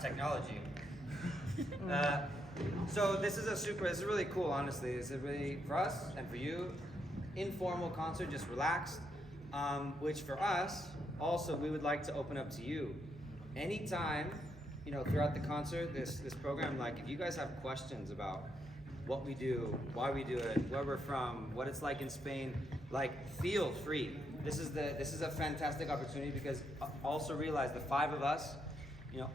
technology. So this is really cool, honestly. It's a really, for us and for you, informal concert, just relaxed, which for us, also, we would like to open up to you. Anytime, throughout the concert, this program, like, if you guys have questions about what we do, why we do it, where we're from, what it's like in Spain, like, feel free. This is a fantastic opportunity, because also realize the five of us,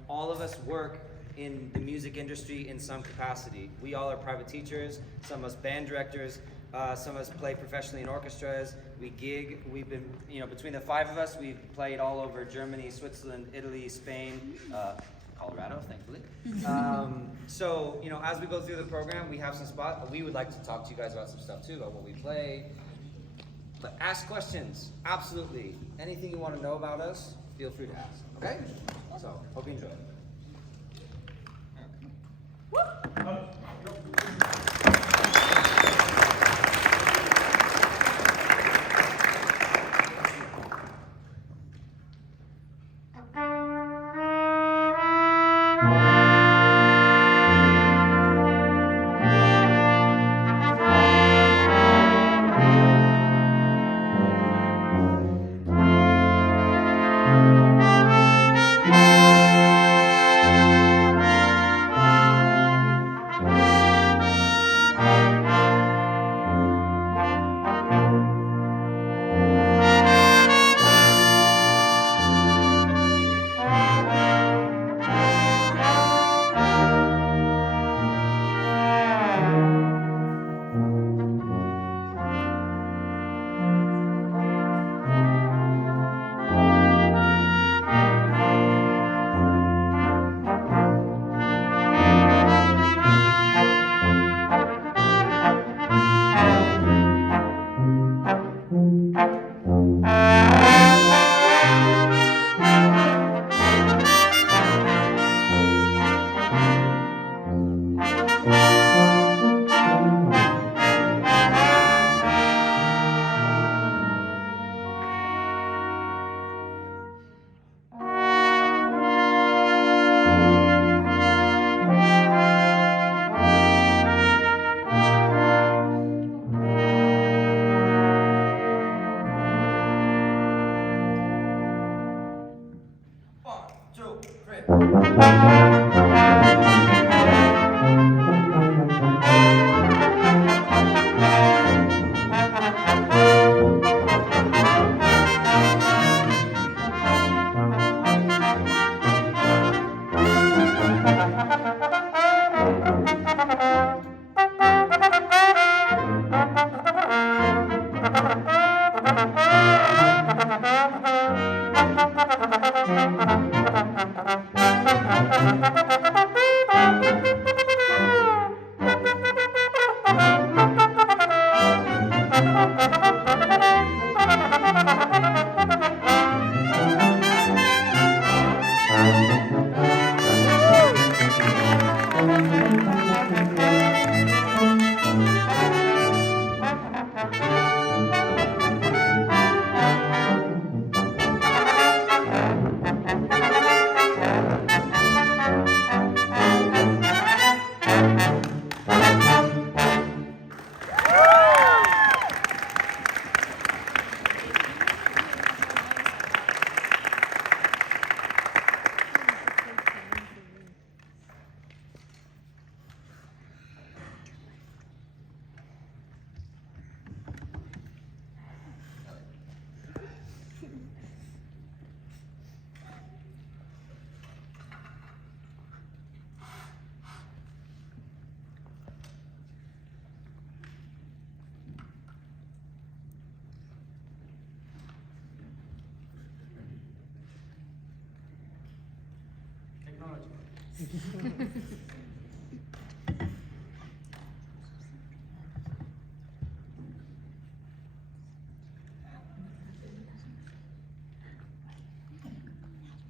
all of us work in the music industry in some capacity. We all are private teachers, some of us band directors, some of us play professionally in orchestras, we gig. We've been, between the five of us, we've played all over Germany, Switzerland, Italy, Spain, Colorado, thankfully. So, as we go through the program, we have some spots. We would like to talk to you guys about some stuff too, about what we play. But ask questions, absolutely. Anything you want to know about us, feel free to ask, okay? So, hope you enjoy it.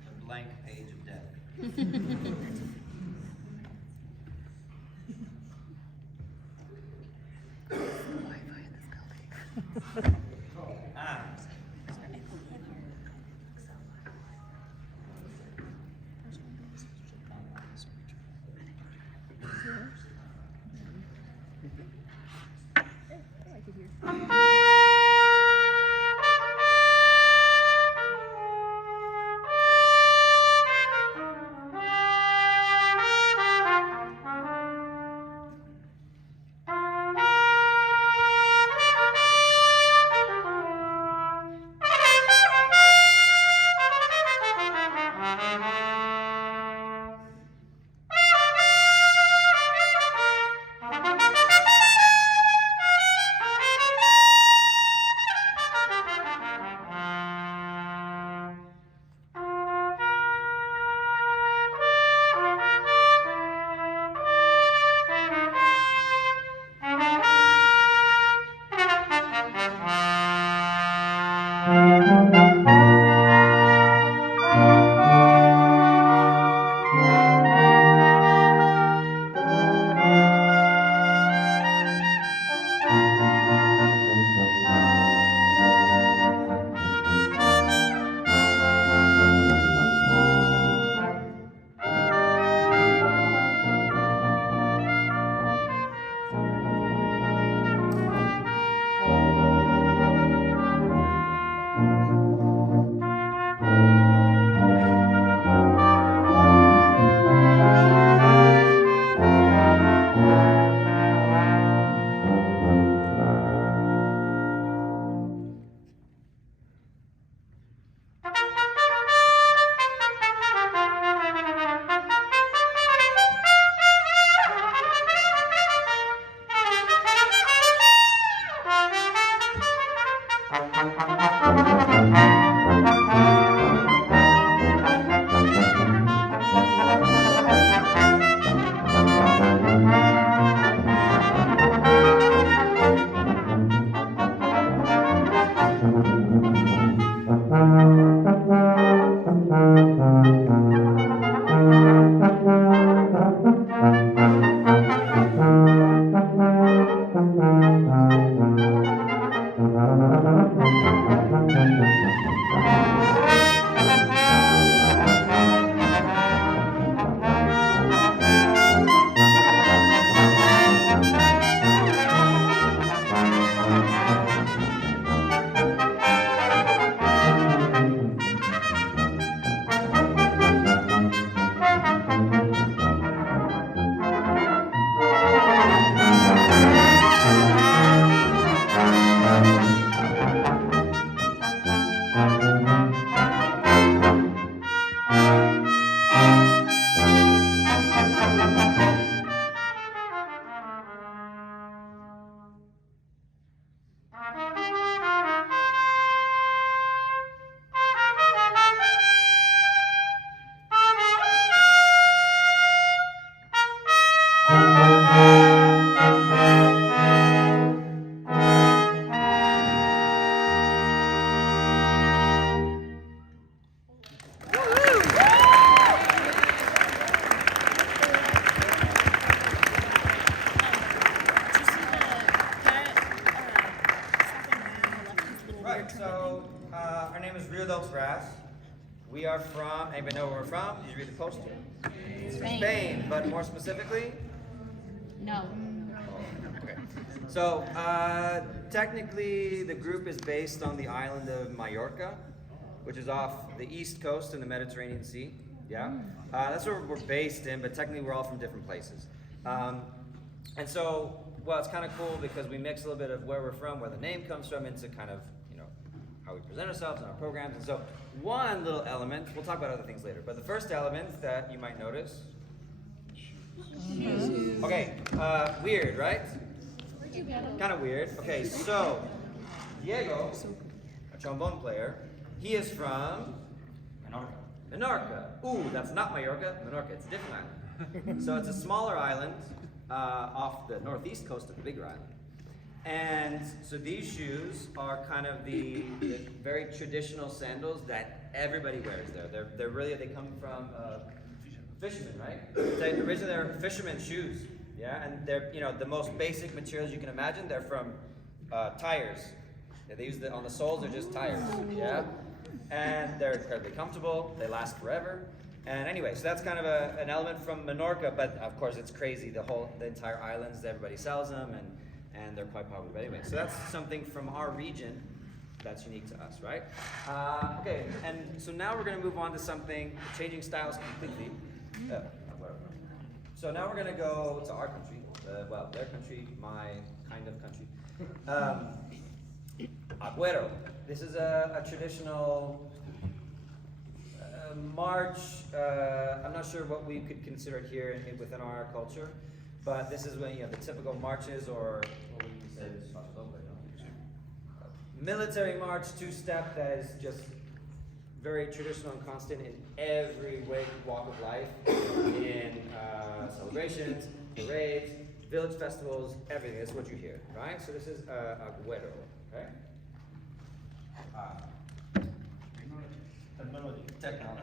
A blank page of death. Right, so our name is Riudolc Brass. We are from, anybody know where we're from? Did you read the poster? Spain, but more specifically? No. Okay. So technically the group is based on the island of Mallorca, which is off the east coast in the Mediterranean Sea. Yeah? That's where we're based in, but technically we're all from different places. And so, well, it's kind of cool because we mix a little bit of where we're from, where the name comes from, into kind of, how we present ourselves in our programs. And so one little element, we'll talk about other things later, but the first element that you might notice, okay, weird, right? Kind of weird. Okay, so Diego, a trombone player, he is from Menorca. Ooh, that's not Mallorca. Menorca, it's a different island. So it's a smaller island off the northeast coast of the bigger island. And so these shoes are kind of the very traditional sandals that everybody wears there. They come from fishermen, right? Originally they're fishermen shoes, yeah. And they're the most basic materials you can imagine. They're from tires. Yeah, they use on the soles. They're just tires, yeah. And they're incredibly comfortable. They last forever. And anyway, so that's kind of an element from Menorca. But of course, it's crazy. The entire islands. Everybody sells them, and they're quite popular. But anyway, so that's something from our region that's unique to us, right? Okay, and so now we're going to move on to something, changing styles completely. So now we're going to go to our country, well, their country, my kind of country. Agüero. This is a traditional march. I'm not sure what we could consider it here within our culture, but this is when, you know, the typical marches, or what would you say this is? Military march, two-step, that is just very traditional and constant in every walk of life, in celebrations, parades, village festivals, everything. That's what you hear, right? So this is Agüero, okay? Technology.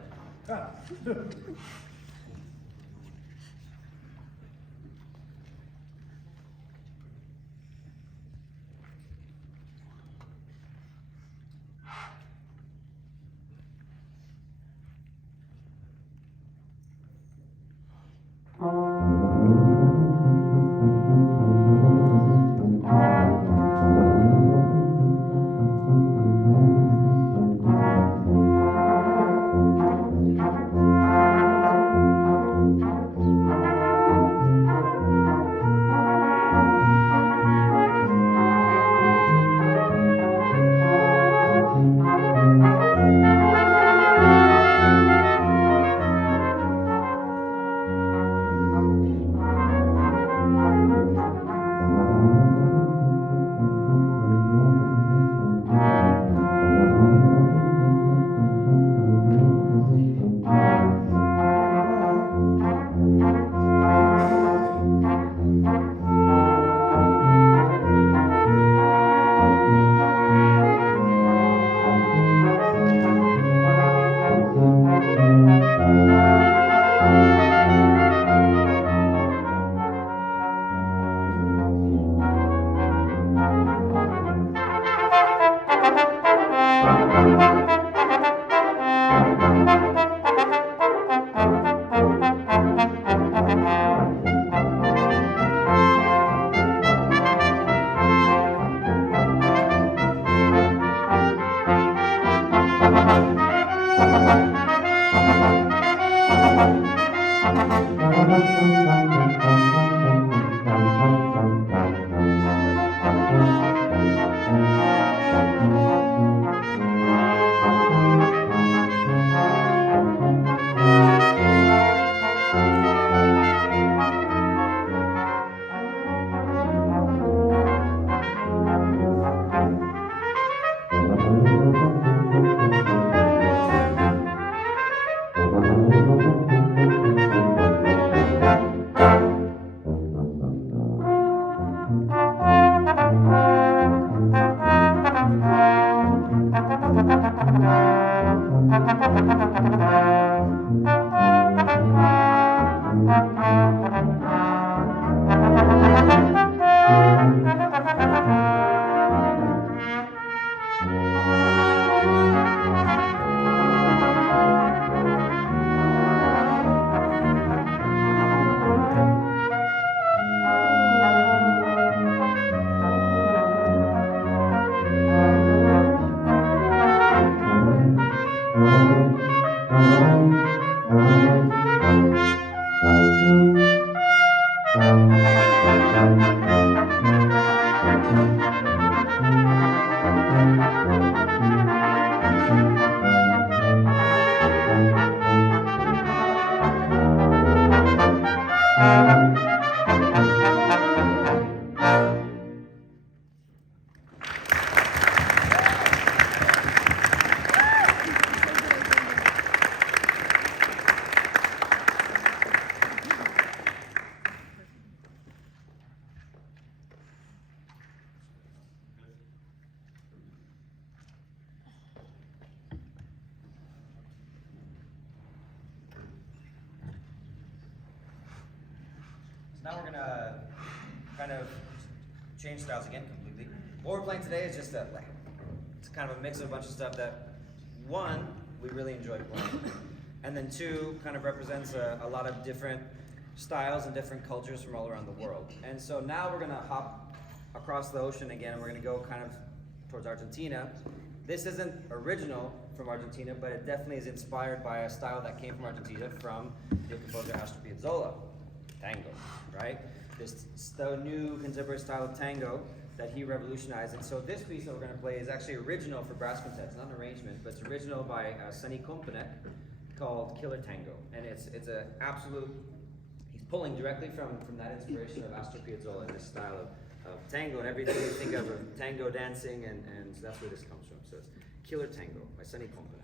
Now we're gonna kind of change styles again completely. What we're playing today is just it's kind of a mix of a bunch of stuff that, one, we really enjoy playing, and then two, kind of represents a lot of different styles and different cultures from all around the world. And so now we're gonna hop across the ocean again, and we're going to go kind of towards Argentina. This isn't original from Argentina, but it definitely is inspired by a style that came from Argentina from the composer Astor Piazzolla, tango, right? This new contemporary style of tango that he revolutionized. And so this piece that we're going to play is actually original for brass quintet. It's not an arrangement, but it's original by Sonny Komponek, called Killer Tango. And it's an absolute, he's pulling directly from that inspiration of Astor Piazzolla, this style of tango, and everything you think of tango dancing, and so that's where this comes from. So it's Killer Tango by Sonny Komponek.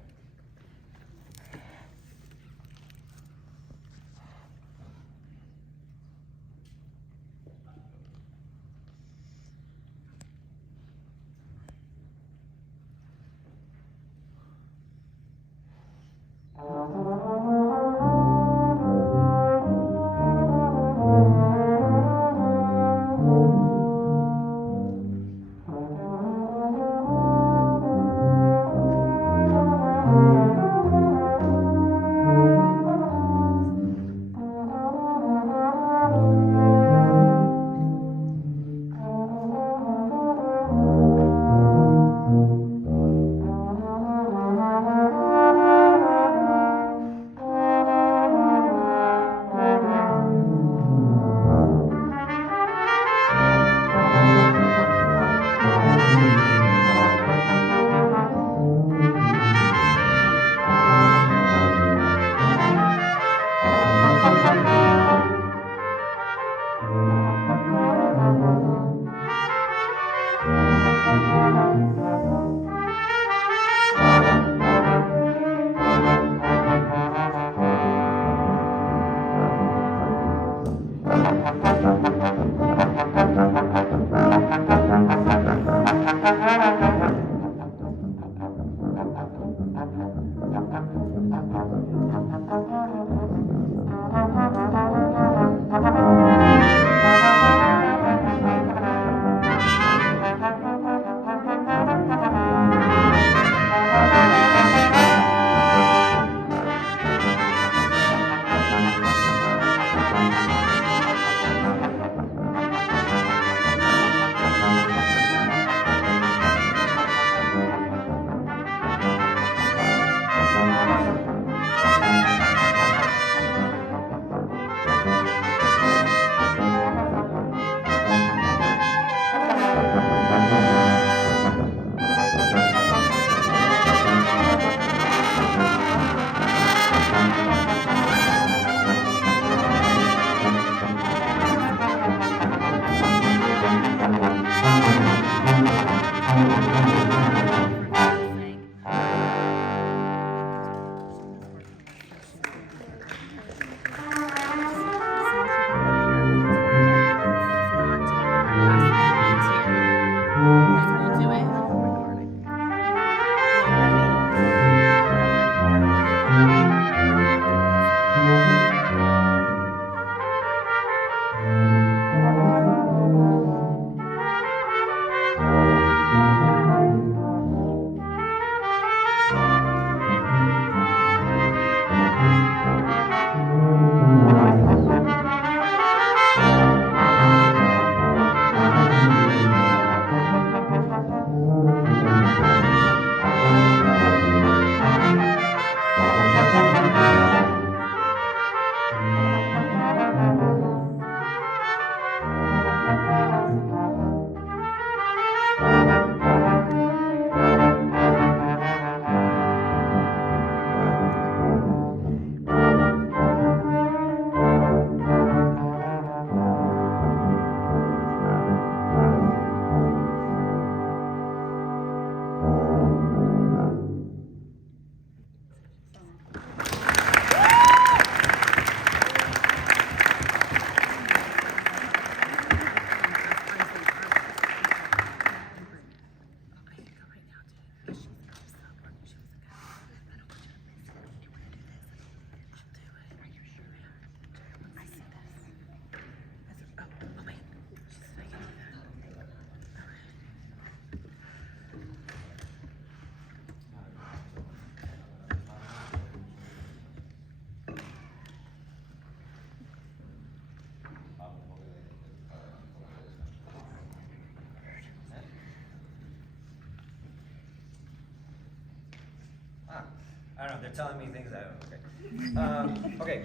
I don't know. They're telling me things I don't know. Okay. Okay.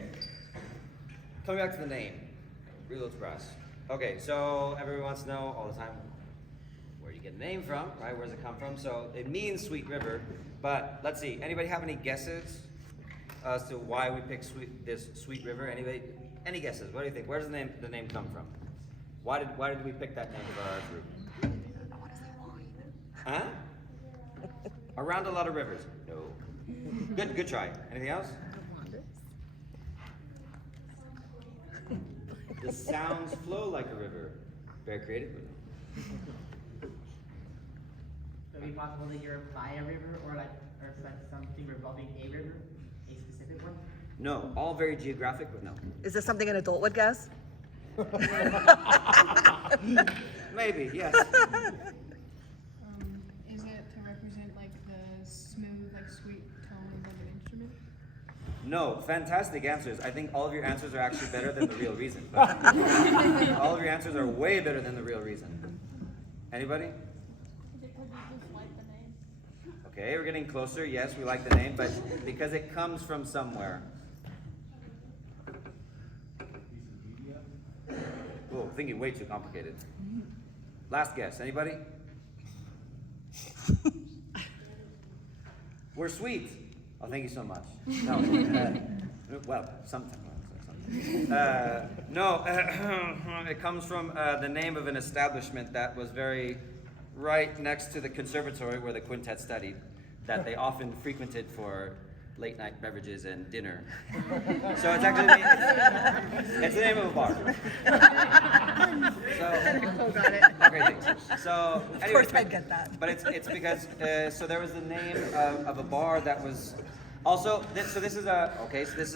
Coming back to the name, Riudolc Brass. Okay, so everyone wants to know all the time where you get the name from, right? Where does it come from? So it means Sweet River, but let's see. Anybody have any guesses as to why we picked this Sweet River? Anybody? Any guesses? What do you think? Where does the name come from? Why did we pick that name of our group? Huh? Around a lot of rivers. No. Good try. Anything else? The sounds flow like a river. Very creative. Would it be possible that you're by a river or something revolving a river? A specific one? No, all very geographic, but no. Is this something an adult would guess? Maybe, yes. Is it to represent like the smooth, like sweet tones of an instrument? No, fantastic answers. I think all of your answers are actually better than the real reason. But all of your answers are way better than the real reason. Anybody? Is it because you just like the name? Okay, we're getting closer. Yes, we like the name, but because it comes from somewhere. Oh, thinking way too complicated. Last guess. Anybody? We're sweet. Oh, thank you so much. No, well, sometimes. No, it comes from the name of an establishment that was right next to the conservatory where the quintet studied, that they often frequented for late night beverages and dinner. So it's actually it's the name of a bar. Oh, got it. Okay, thanks. So Of anyway, course I'd get that. but it's because so there was the name of a bar that was also so this is a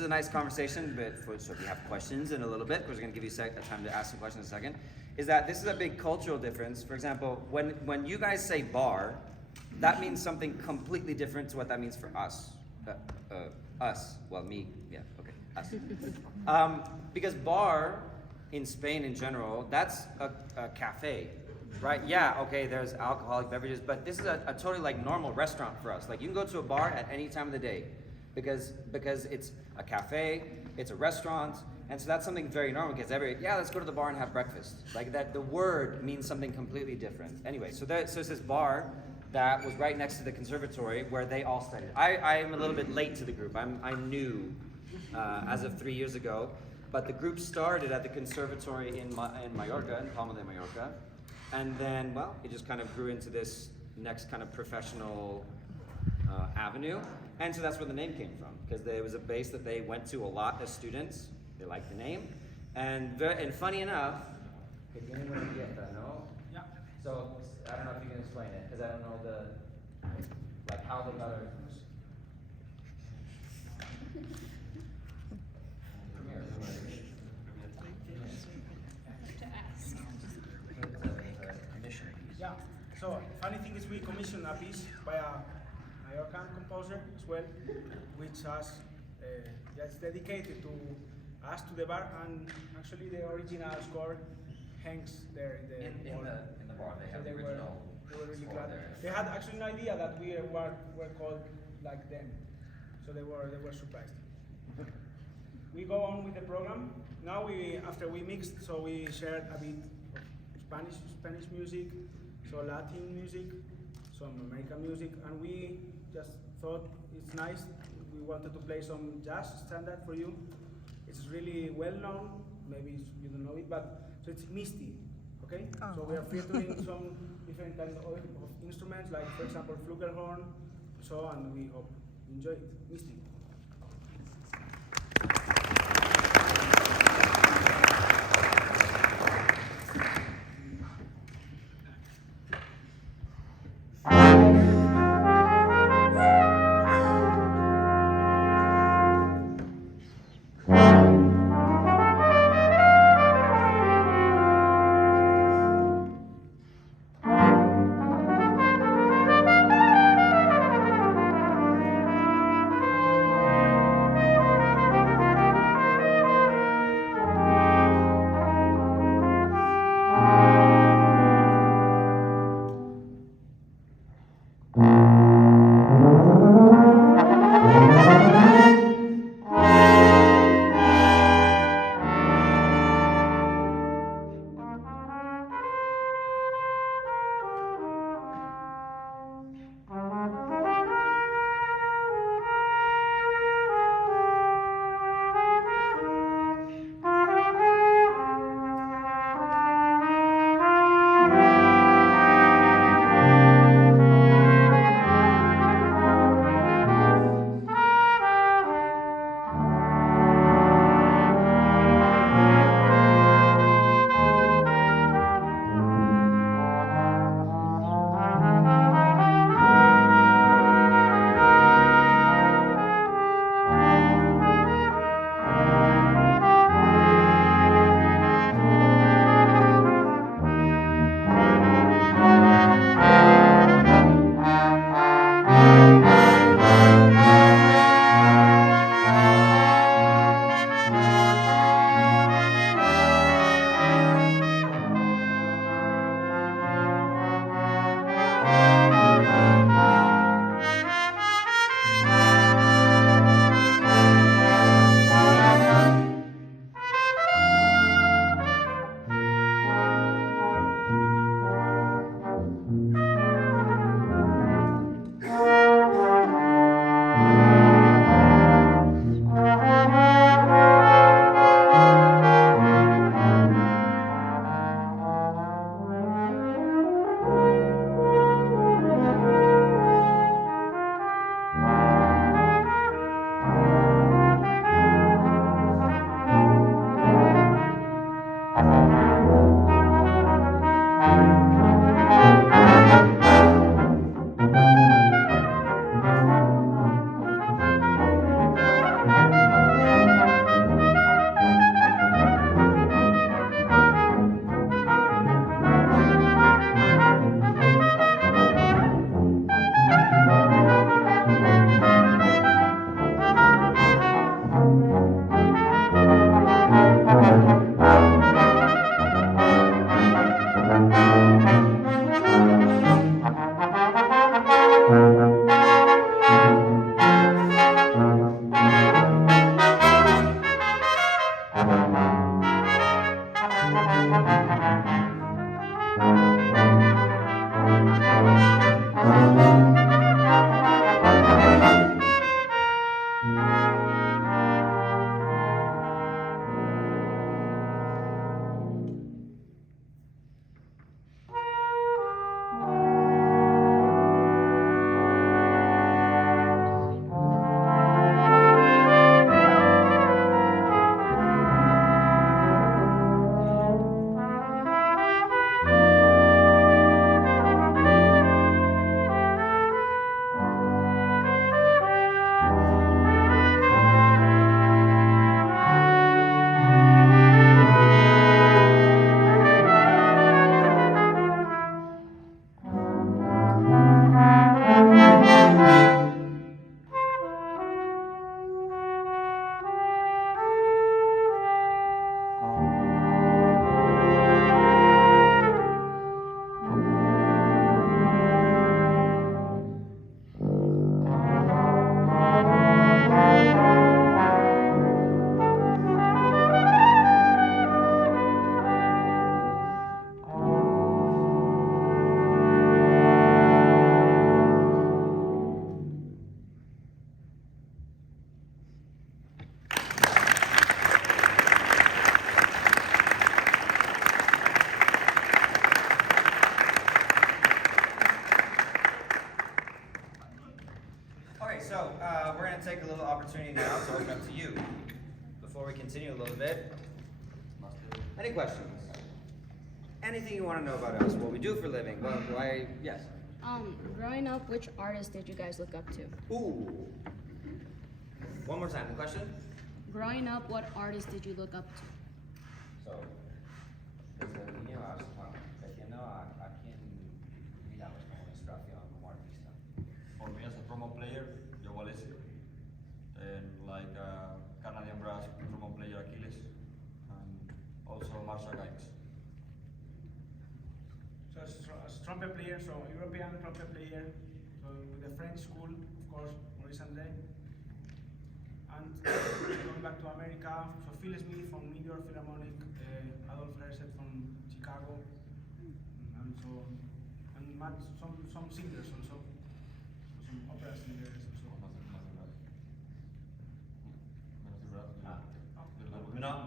nice conversation, but so if you have questions in a little bit, we're going to give you a time to ask some questions in a second. Is that this is a big cultural difference? For example, when you guys say bar, that means something completely different to what that means for us. Us. Well, me. Yeah. Okay. Us. Because bar in Spain in general, that's a cafe, right? Yeah. Okay. There's alcoholic beverages, but this is a totally like normal restaurant for us. Like you can go to a bar at any time of the day, because it's a cafe, it's a restaurant, and so that's something very normal. Because let's go to the bar and have breakfast. Like that, the word means something completely different. Anyway, so it's this bar that was right next to the conservatory where they all studied. I'm a little bit late to the group. I'm new as of 3 years ago, but the group started at the conservatory in Mallorca, in Palma de Mallorca, and then, well, it just kind of grew into this next kind of professional avenue, and so that's where the name came from, because there was a base that they went to a lot as students. They liked the name, and funny enough, so I don't know if you can explain it, because I don't know how they got it. Yeah, so funny thing is we commissioned a piece by a Mallorcan composer as well, which has that's dedicated to us, to the bar, and actually the original score hangs there in the bar. They have they the original. They were really score glad. there. They had actually no idea that we were called like them, so they were surprised. We go on with the program. Now after we mixed, so we shared a bit of Spanish music, so Latin music, some American music, and we just thought it's nice. We wanted to play some jazz standard for you. It's really well known. Maybe you don't know it, but so it's Misty. Okay, so we are featuring some different kind of instruments, like for example flugelhorn, and we hope you enjoy it. Misty. so we're going to take a little opportunity now to open up to you before we continue a little bit. Any questions? Anything you want to know about us? What we do for a living? Why? Yes. Growing up, which artist did you guys look up to? Ooh. One more time. The question? Growing up, what artist did you look up to? So, desde niño creciendo, ¿a quién mirabas como inspiración, como artista? For me as a trombone player, Joe Alessio, and like Canadian brass trombone player Achilles, and also Marshall Gaines. So as trumpet player, so European trumpet player, so with the French school, of course, Maurice André. And going back to America, so Phil Smith from New York Philharmonic, Adolf Herset from Chicago, and so some singers also, some opera singers also.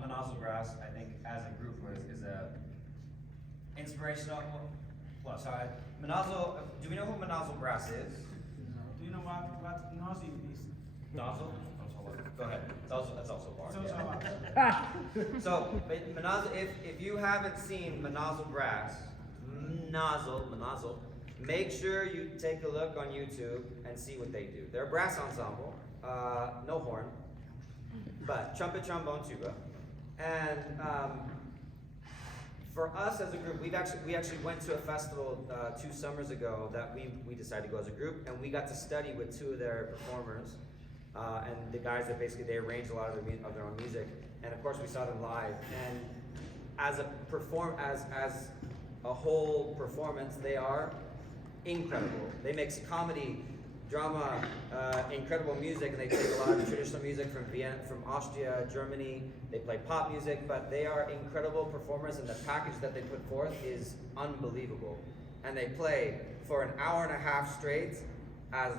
Manazzo Brass, I think, as a group, is a inspirational. Well, sorry, Manazzo. Do we know who Manazzo Brass is? Do you know what nozzle is? Nozzle. Go ahead. That's also a bar. It's also Yeah. So, Manazzo, if you haven't seen Manazzo Brass, Manazzo, make sure you take a look on YouTube and see what they do. They're a brass ensemble, no horn, but trumpet, trombone, tuba, and for us as a group, we actually went to a festival 2 summers ago that we decided to go as a group, and we got to study with 2 of their performers. And the guys that basically they arranged a lot of their own music, and of course we saw them live. And as a whole performance, they are incredible. They mix comedy, drama, incredible music, and they take a lot of traditional music from Vienna, from Austria, Germany. They play pop music, but they are incredible performers, and the package that they put forth is unbelievable. And they play for an hour and a half straight as.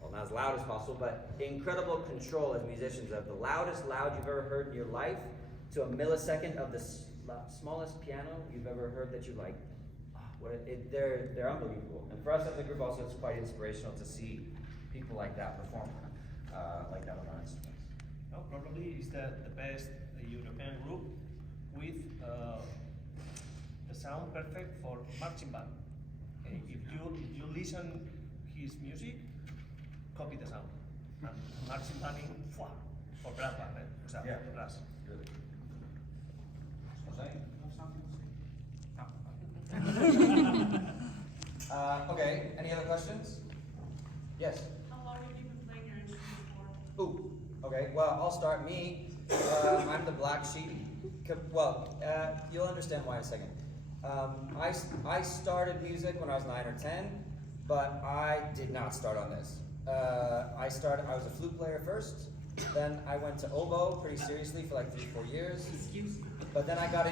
Well, not as loud as possible, but incredible control as musicians of the loudest loud you've ever heard in your life to a millisecond of the smallest piano you've ever heard that you like. They're unbelievable. And for us as a group also, it's quite inspirational to see people like that perform like that on our instruments. No, probably is the best European group with the sound perfect for marching band. If you listen his music, copy the sound. And marching band for brass band, O sea, Yeah. brass. Really. Okay, any other questions? Yes? How long have you been playing your instrument for? Ooh, okay, well, I'll start me. I'm the black sheep. Well, you'll understand why in a second. I started music when I was 9 or 10, but I did not start on this. I was a flute player first, then I went to oboe pretty seriously for like 3-4 years. But then I got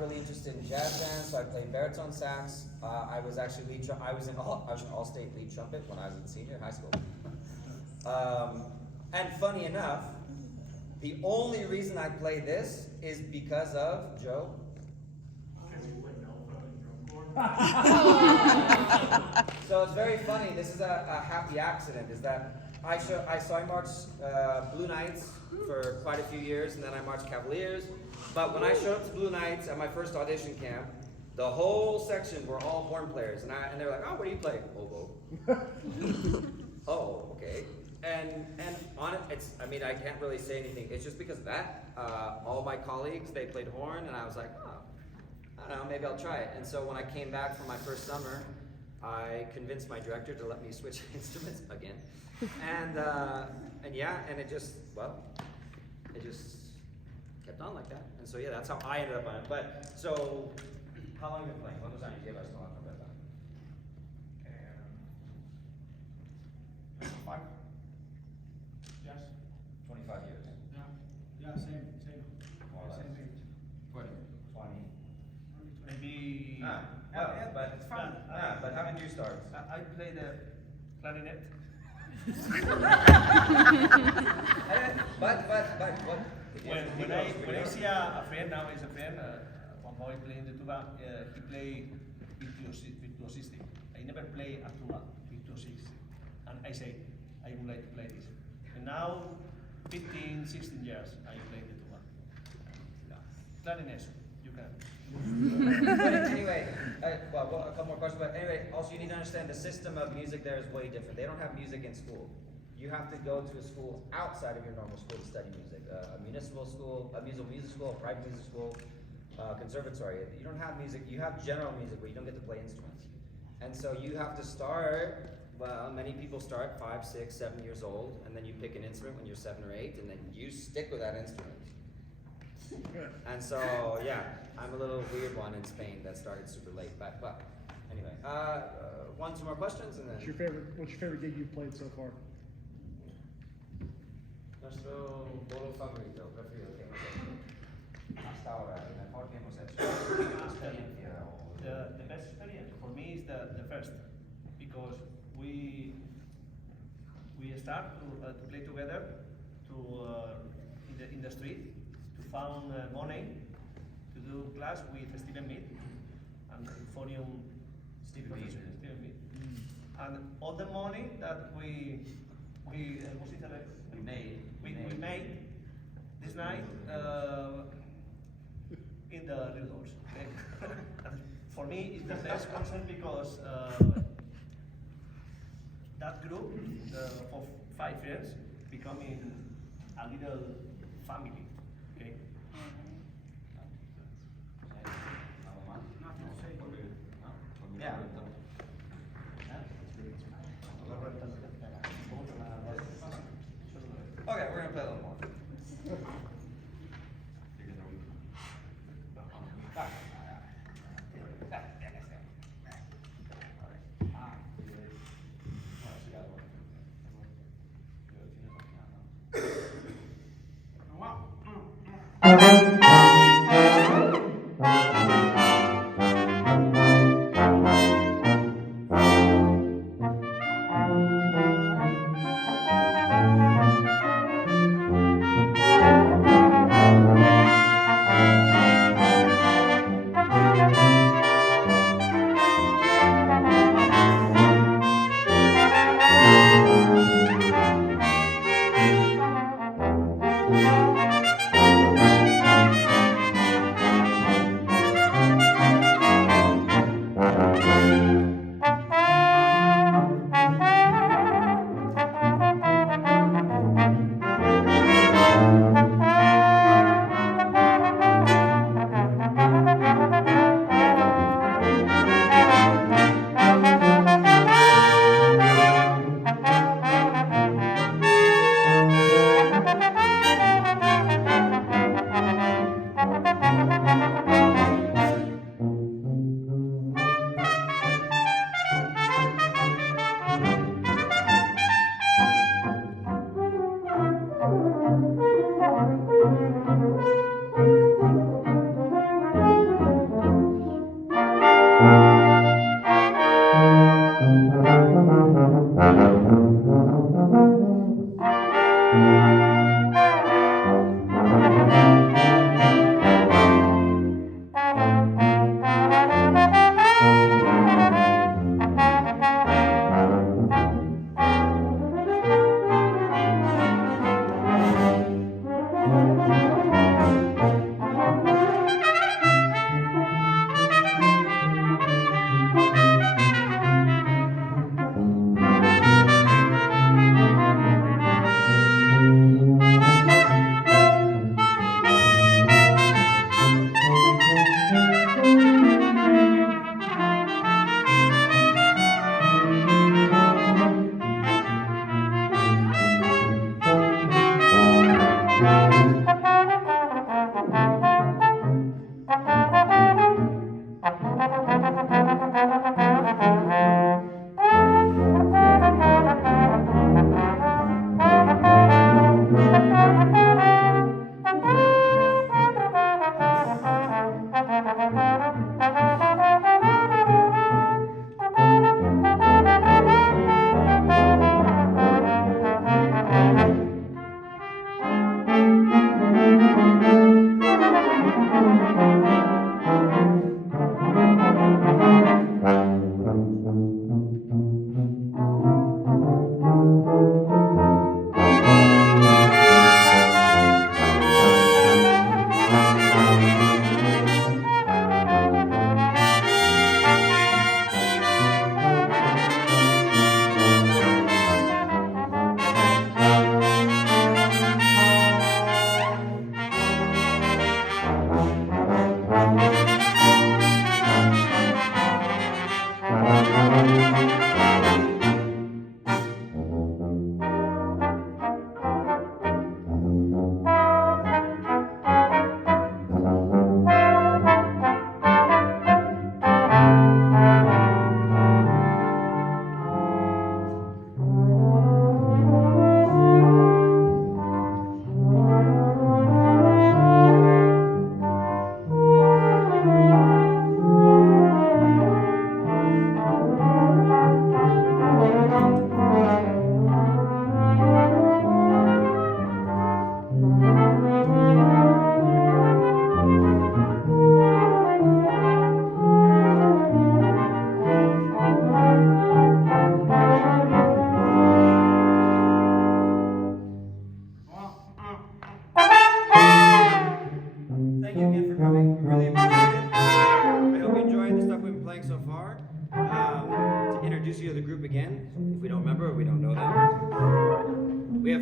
really interested in jazz band, so I played baritone sax. I was actually I was an all-state lead trumpet when I was in senior in high school. And funny enough, the only reason I play this is because of Joe. So it's very funny. This is a happy accident. Is that I marched Blue Knights for quite a few years, and then I marched Cavaliers. But when I showed up to Blue Knights at my first audition camp, the whole section were all horn players, and they were like, "Oh, what do you play?" Oboe. Oh, okay. And on it, I can't really say anything. It's just because of that. All my colleagues, they played horn, and I was like, oh, I don't know, maybe I'll try it. And so when I came back from my first summer, I convinced my director to let me switch instruments again. And it just kept on like that. And so yeah, that's how I ended up on it. But so, how long have you been playing? ¿Cuántos años llevas con la trompeta? 5. Yes. 25 years. Yeah, same. More or less. Same age. 20. Maybe. But it's fun. But how did you start? I play the clarinet. But what? When I see a friend, now is a friend, one boy playing the tuba, he play virtuosistic. I never play a tuba virtuosistic. And I say, I would like to play this. And now, 15, 16 years, I play the tuba. Clarinet, you can. Anyway, well, a couple more questions, but anyway, also you need to understand the system of music there is way different. They don't have music in school. You have to go to a school outside of your normal school to study music. A municipal school, a music school, a private music school, conservatory. You don't have music, you have general music, but you don't get to play instruments. And so you have to start, well, many people start 5, 6, 7 years old, and then you pick an instrument when you're 7 or 8, and then you stick with that instrument. And so, yeah, I'm a little weird one in Spain that started super late, but anyway, 1, 2 more questions, and then. What's your favorite gig you've played so far? Nuestro bolo favorito, preferido que hemos hecho hasta ahora, el mejor que hemos hecho. Experiencia o- The best experience for me is the first, because we start to play together in the street to found money to do class with Stephen Mead and Euphonium Stephen Mead. Stephen Mead. And all the money that we made this night in the Riudolc. Okay? And for me, it's the best concert because that group of 5 friends becoming a little family. Okay. Yeah. Okay, we're gonna play a little more.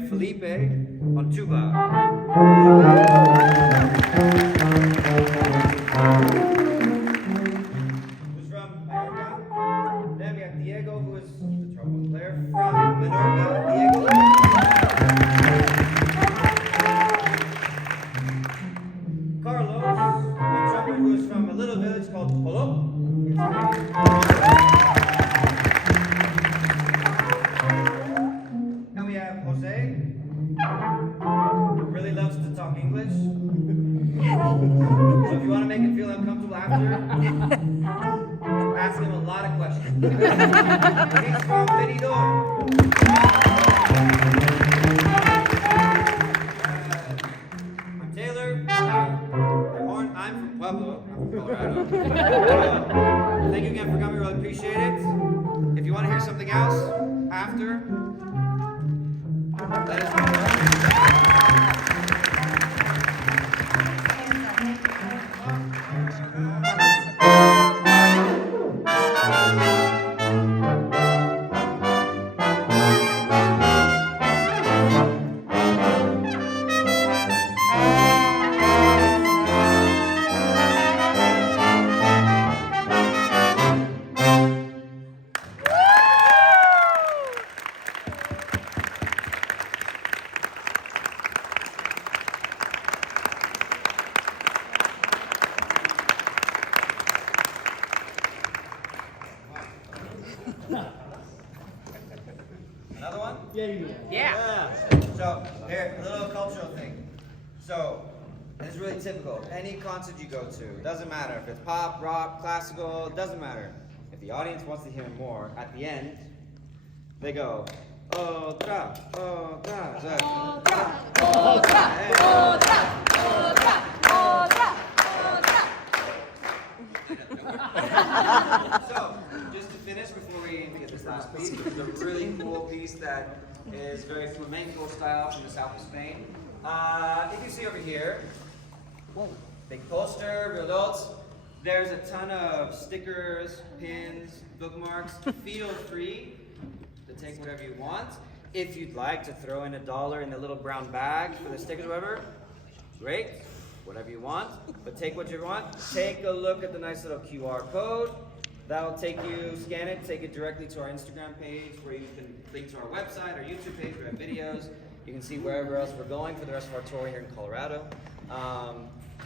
Felipe on tuba. Who's from Mallorca. Then we have Diego, who is the trombone player from Menorca. Diego. Carlos, a drummer who is from a little village called Polo in Spain. And we have Jose, who really loves to talk English. So if you want to make him feel uncomfortable after, ask him a lot of questions. He's from Benidorm. I'm Taylor. I'm from Pueblo. I'm from Colorado. Thank you again for coming. Really appreciate it. If you want to hear something else after, let us know. Another one? Yeah, you do. Yeah. So, here, a little cultural thing. So, and it's really typical. Any concert you go to, doesn't matter if it's pop, rock, classical, doesn't matter. If the audience wants to hear more, at the end, they go, otra, otra. So, So, just to finish before we get this last piece, which is a really cool piece that is very flamenco style from the south of Spain. If you see over here, big poster, Riudolc. There's a ton of stickers, pins, bookmarks. Feel free to take whatever you want. If you'd like to throw in $1 in the little brown bag for the stickers or whatever, great. Whatever you want, but take what you want. Take a look at the nice little QR code. That'll take you, scan it, take it directly to our Instagram page where you can link to our website, our YouTube page, we have videos. You can see wherever else we're going for the rest of our tour here in Colorado.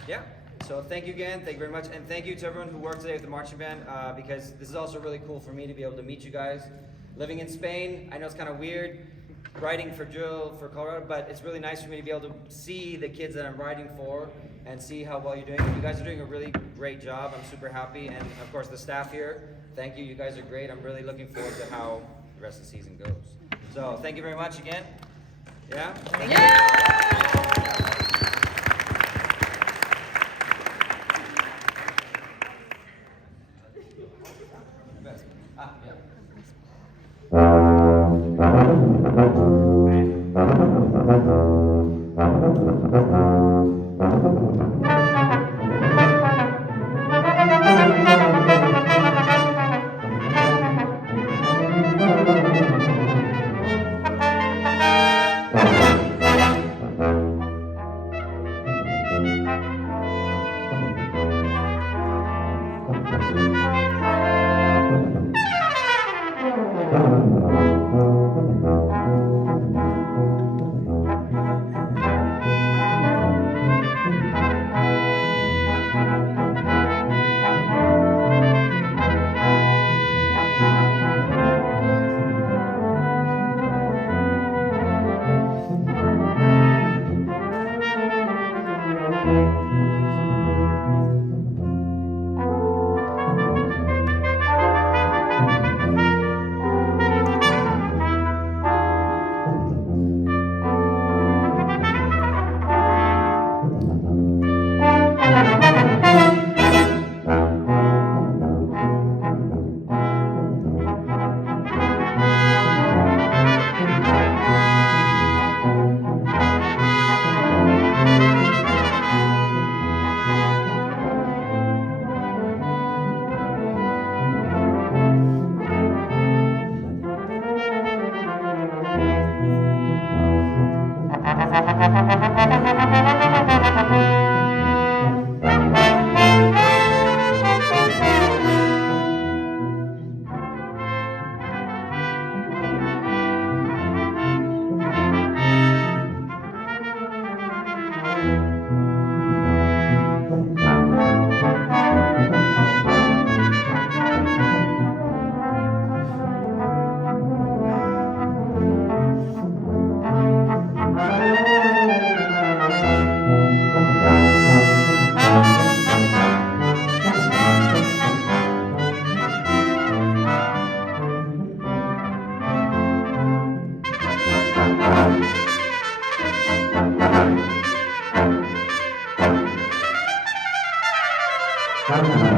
Yeah, so thank you again, thank you very much, and thank you to everyone who worked today with the marching band because this is also really cool for me to be able to meet you guys. Living in Spain, I know it's kind of weird writing for Jill for Colorado, but it's really nice for me to be able to see the kids that I'm writing for and see how well you're doing. You guys are doing a really great job. I'm super happy, and of course the staff here, thank you. You guys are great. I'm really looking forward to how the rest of the season goes. So thank you very much again. Yeah? Thank you.